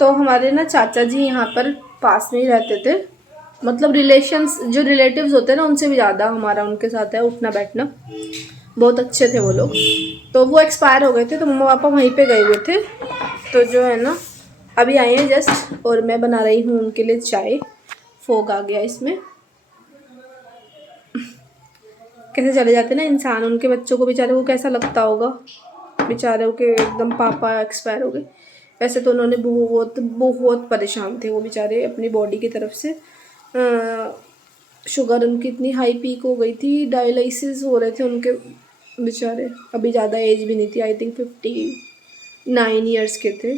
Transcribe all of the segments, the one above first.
तो हमारे ना चाचा जी यहाँ पर पास में ही रहते थे, मतलब रिलेशंस जो रिलेटिव्स होते हैं ना उनसे भी ज़्यादा हमारा उनके साथ है उठना बैठना, बहुत अच्छे थे वो लोग। तो वो एक्सपायर हो गए थे तो मम्मा पापा वहीं पे गए हुए थे। तो जो है ना अभी आए हैं जस्ट, और मैं बना रही हूँ उनके लिए चाय। फोग आ गया इसमें। कैसे चले जाते ना इंसान, उनके बच्चों को बेचारे को कैसा लगता होगा, बेचारे के एकदम पापा एक्सपायर हो गए। वैसे तो उन्होंने बहुत बहुत परेशान थे वो बेचारे अपनी बॉडी की तरफ से। शुगर उनकी इतनी हाई पीक हो गई थी, डायलिसिस हो रहे थे उनके बेचारे। अभी ज़्यादा एज भी नहीं थी, आई थिंक 59 ईयर्स के थे।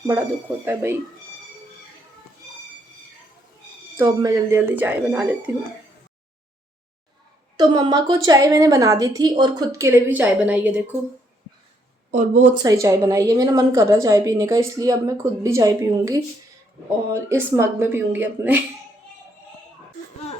बड़ा दुख होता है भाई। तो अब मैं जल्दी जल्दी चाय बना लेती हूँ। तो मम्मा को चाय मैंने बना दी थी और खुद के लिए भी चाय बनाई है देखो, और बहुत सही चाय बनाई है। मेरा मन कर रहा है चाय पीने का, इसलिए अब मैं खुद भी चाय पीऊँगी और इस मग में पीऊँगी अपने।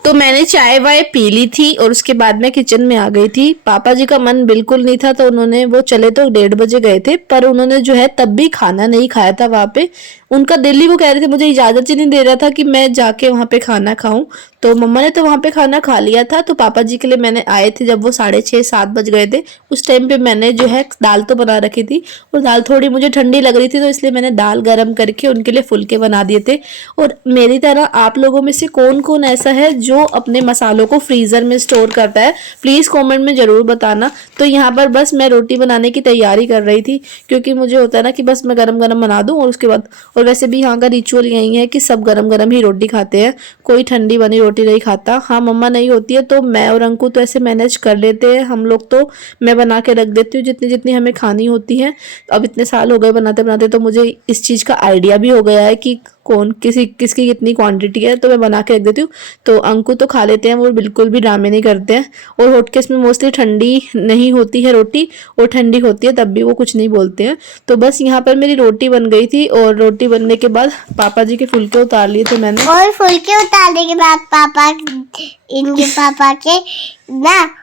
तो मैंने चाय वाय पी ली थी और उसके बाद मैं किचन में आ गई थी। पापा जी का मन बिल्कुल नहीं था, तो उन्होंने वो चले तो 1:30 बजे गए थे, पर उन्होंने जो है तब भी खाना नहीं खाया था वहाँ पे। उनका दिल्ली, वो कह रहे थे मुझे इजाज़त ही नहीं दे रहा था कि मैं जाके वहाँ पे खाना खाऊं। तो मम्मा ने तो वहाँ पे खाना खा लिया था। तो पापा जी के लिए मैंने आए थे जब वो 6:30-7 बज गए थे, उस टाइम पे मैंने जो है दाल तो बना रखी थी, और दाल थोड़ी मुझे ठंडी लग रही थी तो इसलिए मैंने दाल गर्म करके उनके लिए फुलके बना दिए थे। और मेरी तरह आप लोगों में से कौन कौन ऐसा है जो अपने मसालों को फ्रीज़र में स्टोर करता है, प्लीज़ कमेंट में ज़रूर बताना। तो यहाँ पर बस मैं रोटी बनाने की तैयारी कर रही थी, क्योंकि मुझे होता है ना कि बस मैं गरम गरम बना दूँ और उसके बाद, और वैसे भी यहाँ का रिचुअल यही है कि सब गरम गरम ही रोटी खाते हैं, कोई ठंडी बनी रोटी नहीं खाता। हाँ, मम्मा नहीं होती है तो मैं और अंकु तो ऐसे मैनेज कर लेते हैं हम लोग। तो मैं बना के रख देती हूँ जितनी जितनी हमें खानी होती है। अब इतने साल हो गए बनाते बनाते, तो मुझे इस चीज़ का आइडिया भी हो गया है कि कौन किसकी कितनी क्वांटिटी है, तो मैं बना के रख देती हूँ। तो अंकु तो खा लेते हैं, वो बिल्कुल भी ड्रामे नहीं करते हैं। और हॉटकेस में मोस्टली ठंडी नहीं होती है रोटी, और ठंडी होती है तब भी वो कुछ नहीं बोलते हैं। तो बस यहाँ पर मेरी रोटी बन गई थी, और रोटी बनने के बाद पापा जी के फुलके उतार लिए थे मैंने। और फुलके उतारने के बाद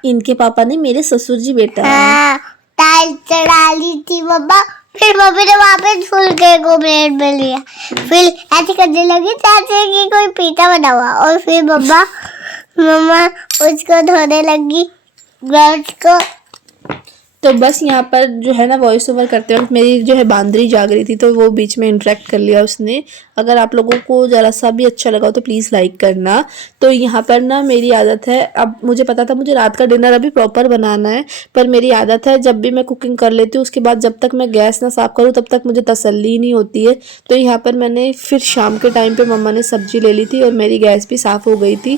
इनके पापा नहीं, मेरे ससुर जी बेटा। हाँ, दाल चढ़ा ली थी मम्मा। फिर मम्मी ने वापस फुलके को प्लेट में लिया, फिर ऐसे करने लगी जैसे कि कोई पीठा बना हुआ, और फिर मम्मा उसको धोने लगी ब्रश को। तो बस यहाँ पर जो है ना वॉइस ओवर करते वक्त मेरी जो है बांदरी जाग रही थी, तो वो बीच में इंटरेक्ट कर लिया उसने। अगर आप लोगों को ज़रा सा भी अच्छा लगा तो प्लीज़ लाइक करना। तो यहाँ पर ना मेरी आदत है, अब मुझे पता था मुझे रात का डिनर अभी प्रॉपर बनाना है, पर मेरी आदत है जब भी मैं कुकिंग कर लेती हूँ उसके बाद जब तक मैं गैस ना साफ़ करूँ तब तक मुझे तसल्ली ही नहीं होती है। तो यहाँ पर मैंने फिर शाम के टाइम पर मम्मा ने सब्ज़ी ले ली थी और मेरी गैस भी साफ़ हो गई थी।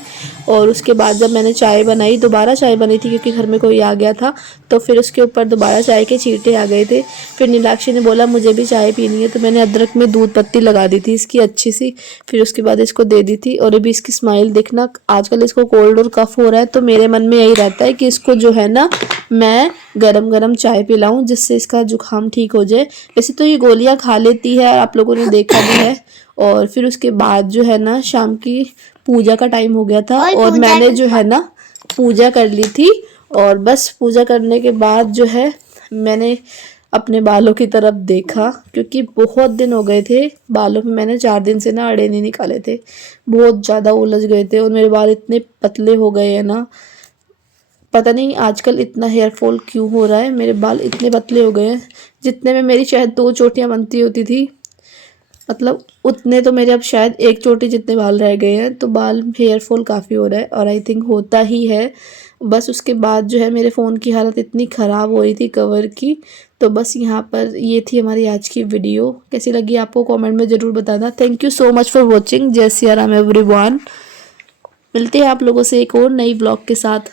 और उसके बाद जब मैंने चाय बनाई, दोबारा चाय बनी थी क्योंकि घर में कोई आ गया था, तो फिर उसके ऊपर दोबारा चाय के छींटे आ गए थे। फिर नीलाक्षी ने बोला मुझे भी चाय पीनी है, तो मैंने अदरक में दूध पत्ती लगा दी थी इसकी अच्छी सी, फिर उसके बाद इसको दे दी थी। और अभी इसकी स्माइल देखना, आजकल इसको कोल्ड और कफ हो रहा है, तो मेरे मन में यही रहता है कि इसको जो है ना मैं गरम गरम चाय पिलाऊं जिससे इसका जुकाम ठीक हो जाए। वैसे तो ये गोलियां खा लेती है, आप लोगों ने देखा भी है। और फिर उसके बाद जो है ना शाम की पूजा का टाइम हो गया था, और मैंने जो है ना पूजा कर ली थी। और बस पूजा करने के बाद जो है मैंने अपने बालों की तरफ देखा, क्योंकि बहुत दिन हो गए थे बालों में, मैंने 4 दिन से ना अड़े नहीं निकाले थे, बहुत ज़्यादा उलझ गए थे और मेरे बाल इतने पतले हो गए हैं ना, पता नहीं आजकल इतना हेयर फॉल क्यों हो रहा है। मेरे बाल इतने पतले हो गए हैं, जितने में मेरी शायद 2 चोटियाँ बनती होती थी, मतलब उतने तो मेरे अब शायद 1 चोटी जितने बाल रह गए हैं। तो बाल हेयर फॉल काफ़ी हो रहा है, और आई थिंक होता ही है। बस उसके बाद जो है मेरे फ़ोन की हालत इतनी ख़राब हो रही थी कवर की। तो बस यहाँ पर ये थी हमारी आज की वीडियो, कैसी लगी आपको कमेंट में ज़रूर बताना। Thank you so much for watching. जय सिया राम एवरीवन। मिलते हैं आप लोगों से एक और नई ब्लॉग के साथ।